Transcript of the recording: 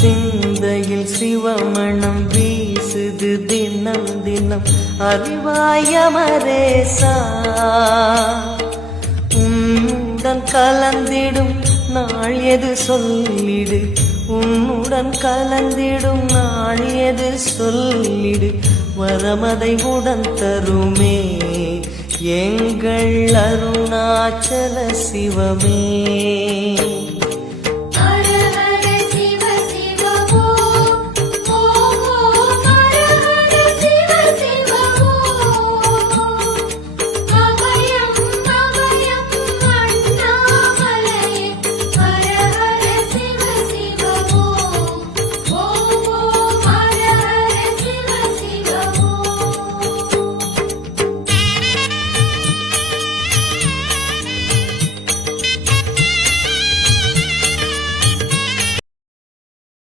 சிந்தையில் சிவமணம் வீசுது தினம் தினம் அறிவாயமரேசா உன்னுடன் கலந்திடும் நாள் எது சொல்லிடு உன்னுடன் கலந்திடும் நாள் எது சொல்லிடு வரமதை உடன் தருமே எங்கள் அருணாச்சல சிவமே.